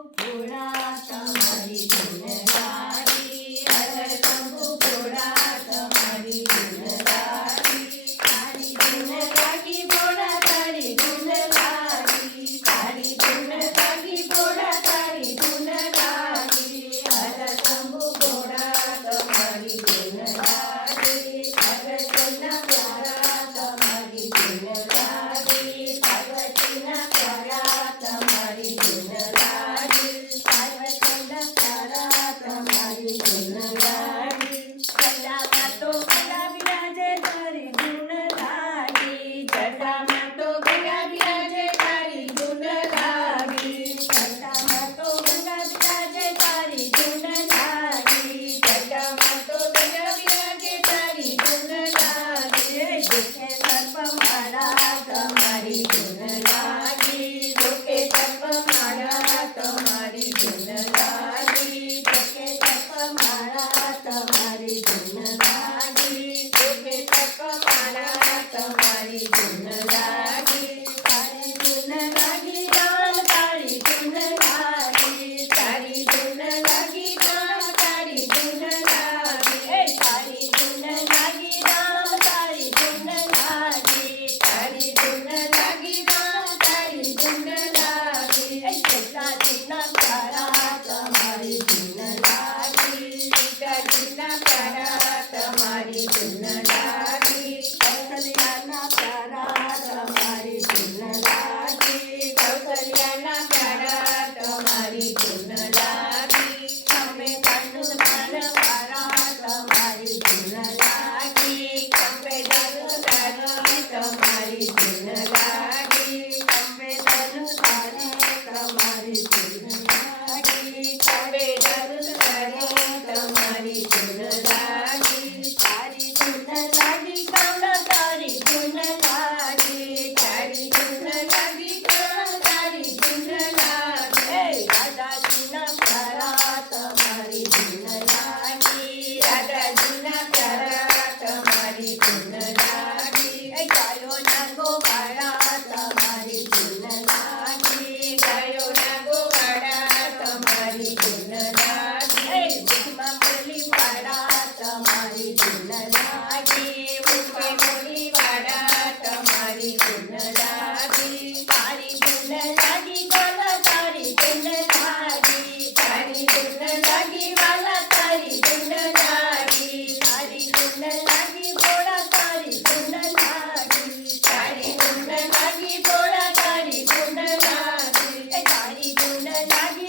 ભોળા તમારી ધૂન લાગી, હર શંભુ ભોળા તમારી ધૂન લાગી, તારી ધૂન લાગી ભોળા તારી ધૂન લાગી, તારી ધૂન લાગી ભોળા તારી ધૂન લાગી, હર શંભુ ભોળા તમારી ધૂન લાગી, પાર્વતીના પ્યારા તમારી ધૂન લાગી, પાર્વતીના પ્યારા તમારી ધૂન લાગી, પાર્વતીના પ્યારા તમારી ધૂન લાગી, જટામાં તો ગંગા બિરાજે તારી ધૂન લાગી, જટામાં તો ગંગા બિરાજે તારી ધૂન લાગી, જટામાં તો ગંગા બિરાજે તારી ધૂન લાગી, જટામાં તો ગંગા બિરાજે તારી ધૂન લાગી, દુઃખે સર્પમાળા તમારી ધૂન લાગી, દુઃખે સર્પમાળા તમારી ધૂન લાગી, દુઃખે સર્પમાળા તમારી ધૂન લાગી, દુઃખે સર્પમાળા તમારી ધૂન લાગી, તારી ધૂન લાગી રામ તારી ધૂન લાગી, તારી ધૂન લાગી રામ તારી ધૂન લાગી, તારી ધૂન લાગી રામ તારી ધૂન લાગી, તારી ધૂન લાગી રામ તારી ધૂન લાગી, સીતાજીના પ્યારા તમારી ધૂન લાગી, સીતાજીના પ્યારા તમારી ધૂન લાગી, કૌશલ્યાના પ્યારા તમારી ધૂન લાગી, કૌશલ્યાના પ્યારા તમારી ધૂન લાગી, ખંભે ધનુષ પ્યારા તમારી ધૂન લાગી, ખંભે ધનુષ તમારી ધૂન લાગી, ખંભે ધનુષ તમારી ધૂન લાગી, ખંભે ધનુષ તમારી ધૂન લાગી, તારી ધૂન લાગી કમળ તારી ધૂન લાગી, તારી ધૂન લાગી કમળ તારી ધૂન લાગી, રાધાજીના પ્યારા તમારી ધૂન લાગી, રાધાજીના પ્યારા તમારી ધૂન લાગી, ગાયોના ગોવાળા તમારી ધૂન લાગી, ગાયોના ગોવાળા તમારી ધૂન લાગી, મુખમાં બોલીવાળા તમારી ધૂન લાગી, મુખમાં બોલીવાળા તમારી ધૂન લાગી, તારી ધૂન લાગી વાલા તારી ધૂન લાગી, તારી ધૂન લાગી વાલા તારી ધૂન લાગી, તારી ધૂન લાગી ભોળા તારી ધૂન લાગી, તારી ધૂન લાગી ભોળા તારી ધૂન લાગી, તારી ધૂન લાગી